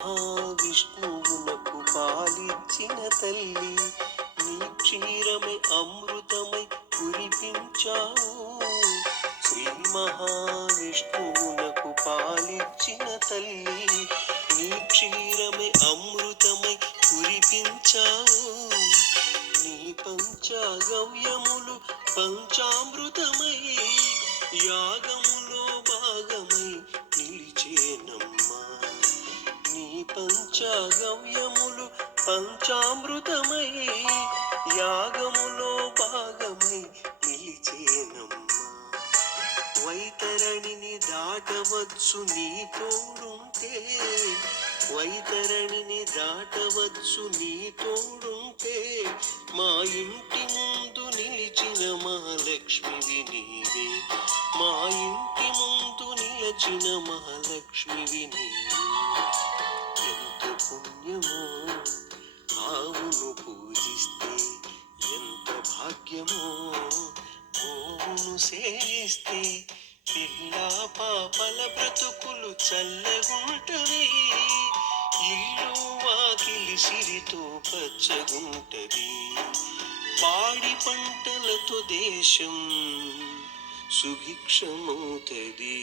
విష్ణువునకు పాలిచ్చిన తల్లి నీ క్షీరమై అమృతమై కురిపించావు. శ్రీ మహావిష్ణువునకు పాలిచ్చిన తల్లి నీ క్షీరమై అమృతమై కురిపించావు. నీ పంచగవ్యములు పంచామృతమై యాగం పంచగవ్యములు పంచామృతమై యాగములో భాగమై నిలిచేనమ్మా. వైతరణిని దాటవచ్చు నీ తోడుంటే వైతరణిని దాటవచ్చు నీ తోడుంటే మా ఇంటి ముందు నిలిచిన మహాలక్ష్మివి నీవే. మా ఇంటి ముందు నిలిచిన మహాలక్ష్మివి నీవే. పూజిస్తే ఎంత భాగ్యమో గోవును సేవిస్తే పిల్ల పాపల బ్రతుకులు చల్లగుంటవి ఇల్లు వాకిలి సిరితో పచ్చగుంటది. పాడి పంటలతో దేశం సుభిక్షమవుతుంది.